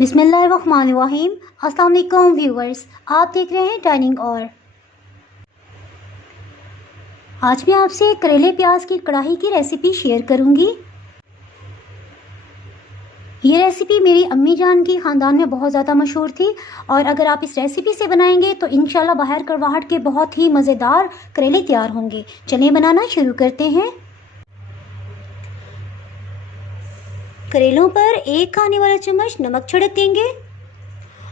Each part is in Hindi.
बिस्मिल्लाहिर्रहमानिर्रहीम। अस्सलाम वालेकुम व्यूवर्स, आप देख रहे हैं डाइनिंग और। आज मैं आपसे करेले प्याज की कढ़ाई की रेसिपी शेयर करूंगी। ये रेसिपी मेरी अम्मी जान की ख़ानदान में बहुत ज़्यादा मशहूर थी और अगर आप इस रेसिपी से बनाएंगे तो इंशाल्लाह बाहर करवाहट के बहुत ही मज़ेदार करेले तैयार होंगे। चलिए बनाना शुरू करते हैं। करेलों पर 1 खाने वाला चम्मच नमक छिड़क देंगे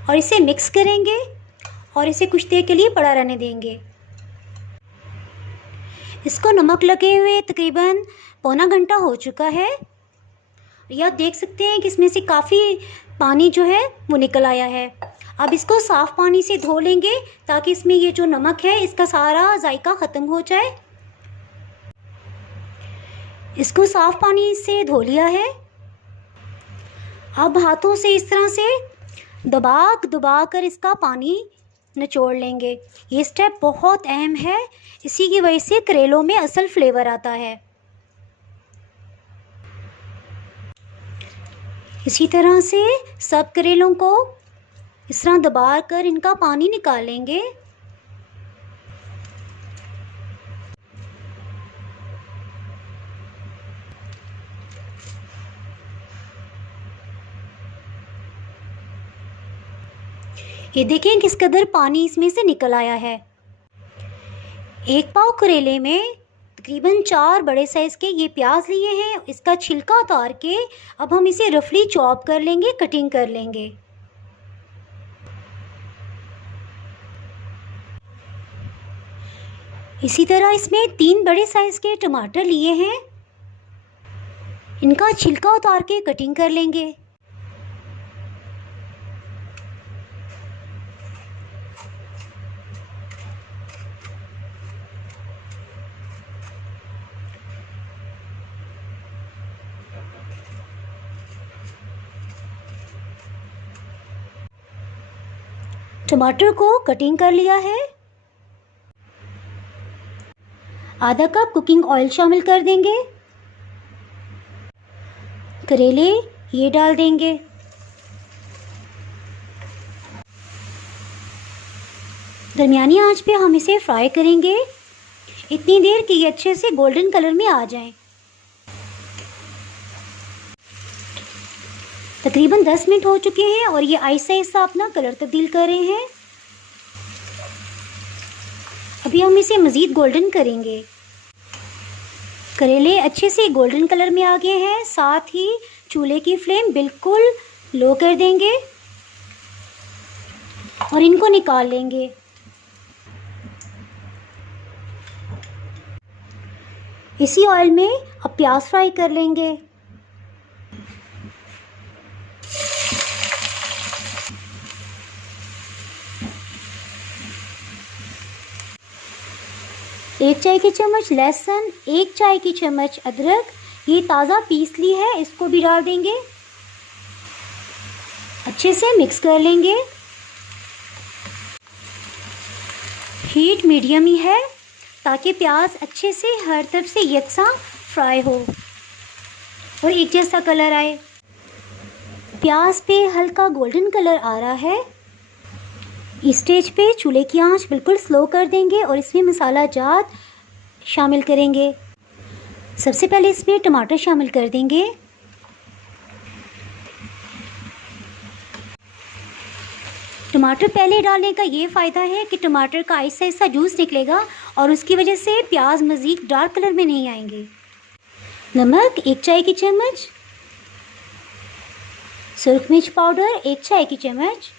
और इसे मिक्स करेंगे और इसे कुछ देर के लिए पड़ा रहने देंगे। इसको नमक लगे हुए तकरीबन पौना घंटा हो चुका है। ये आप देख सकते हैं कि इसमें से काफ़ी पानी जो है वो निकल आया है। अब इसको साफ़ पानी से धो लेंगे ताकि इसमें ये जो नमक है इसका सारा जायका ख़त्म हो जाए। इसको साफ़ पानी से धो लिया है। अब हाथों से इस तरह से दबा कर इसका पानी निचोड़ लेंगे। ये स्टेप बहुत अहम है, इसी की वजह से करेलों में असल फ्लेवर आता है। इसी तरह से सब करेलों को इस तरह दबा कर इनका पानी निकाल लेंगे। ये देखें किस कदर पानी इसमें से निकल आया है। 1 पाव करेले में तकरीबन 4 बड़े साइज़ के ये प्याज लिए हैं। इसका छिलका उतार के अब हम इसे रफली चॉप कर लेंगे, कटिंग कर लेंगे। इसी तरह इसमें 3 बड़े साइज़ के टमाटर लिए हैं। इनका छिलका उतार के कटिंग कर लेंगे। टमाटर को कटिंग कर लिया है। आधा कप कुकिंग ऑयल शामिल कर देंगे। करेले ये डाल देंगे। दरमियानी आंच पे हम इसे फ्राई करेंगे इतनी देर कि ये अच्छे से गोल्डन कलर में आ जाएं। तकरीबन 10 मिनट हो चुके हैं और ये आहिस्ता आहिस्ता अपना कलर तब्दील कर रहे हैं। अभी हम इसे मज़ीद गोल्डन करेंगे। करेले अच्छे से गोल्डन कलर में आ गए हैं। साथ ही चूल्हे की फ्लेम बिल्कुल लो कर देंगे और इनको निकाल लेंगे। इसी ऑयल में अब प्याज फ्राई कर लेंगे। एक चाय की चम्मच लहसुन, 1 चाय की चम्मच अदरक, ये ताज़ा पीस ली है, इसको भी डाल देंगे। अच्छे से मिक्स कर लेंगे। हीट मीडियम ही है ताकि प्याज अच्छे से हर तरफ से यकसा फ्राई हो और एक जैसा कलर आए। प्याज पे हल्का गोल्डन कलर आ रहा है। इस स्टेज पे चूल्हे की आंच बिल्कुल स्लो कर देंगे और इसमें मसाला जात शामिल करेंगे। सबसे पहले इसमें टमाटर शामिल कर देंगे। टमाटर पहले डालने का ये फ़ायदा है कि टमाटर का आहिस्ता आहिस्ता जूस निकलेगा और उसकी वजह से प्याज मज़ीद डार्क कलर में नहीं आएंगे। नमक 1 चाय की चम्मच, सुरख मिर्च पाउडर 1 चाय की चम्मच,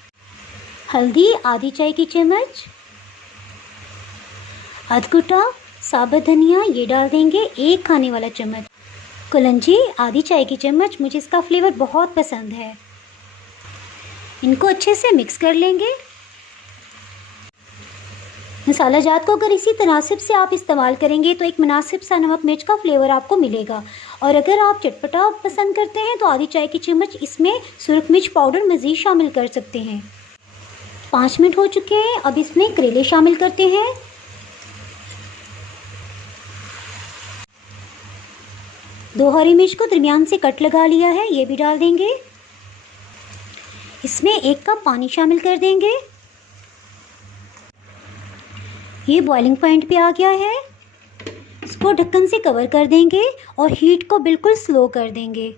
हल्दी आधी चाय की चम्मच, अधकुटा साबुत धनिया ये डाल देंगे 1 खाने वाला चम्मच, कलौंजी आधी चाय की चम्मच, मुझे इसका फ्लेवर बहुत पसंद है। इनको अच्छे से मिक्स कर लेंगे। मसाला जात को अगर इसी तनासिब से आप इस्तेमाल करेंगे तो एक मुनासिब सा नमक मिर्च का फ्लेवर आपको मिलेगा। और अगर आप चटपटा पसंद करते हैं तो आधी चाय की चम्मच इसमें सुरख मिर्च पाउडर मज़ीद शामिल कर सकते हैं। 5 मिनट हो चुके हैं। अब इसमें करेले शामिल करते हैं। दो हरी मिर्च को दरमियान से कट लगा लिया है, ये भी डाल देंगे। इसमें 1 कप पानी शामिल कर देंगे। ये बॉइलिंग पॉइंट पे आ गया है। इसको ढक्कन से कवर कर देंगे और हीट को बिल्कुल स्लो कर देंगे।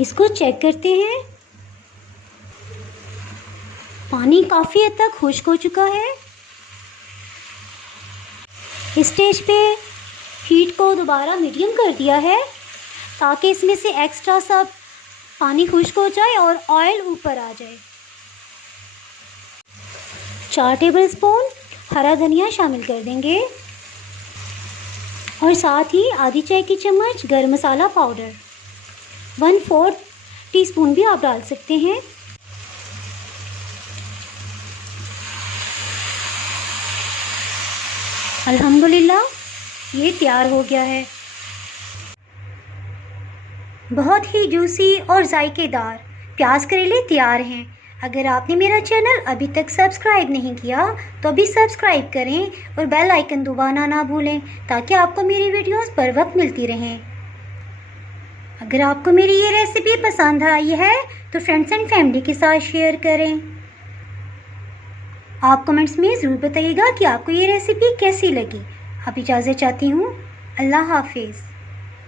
इसको चेक करते हैं। पानी काफ़ी हद तक खुश्क हो चुका है। इस स्टेज पे हीट को दोबारा मीडियम कर दिया है ताकि इसमें से एक्स्ट्रा सब पानी खुश्क हो जाए और ऑयल ऊपर आ जाए। 4 टेबलस्पून हरा धनिया शामिल कर देंगे और साथ ही आधी चाय की चम्मच गरम मसाला पाउडर, 1/4 टीस्पून भी आप डाल सकते हैं। अल्हम्दुलिल्लाह ये तैयार हो गया है। बहुत ही जूसी और जायकेदार प्याज करेले तैयार हैं। अगर आपने मेरा चैनल अभी तक सब्सक्राइब नहीं किया तो अभी सब्सक्राइब करें और बेल आइकन दबाना ना भूलें ताकि आपको मेरी वीडियोस पर वक्त मिलती रहें। अगर आपको मेरी ये रेसिपी पसंद आई है तो फ्रेंड्स एंड फैमिली के साथ शेयर करें। आप कमेंट्स में ज़रूर बताइएगा कि आपको ये रेसिपी कैसी लगी। अब इजाज़त चाहती हूँ। अल्लाह हाफिज़।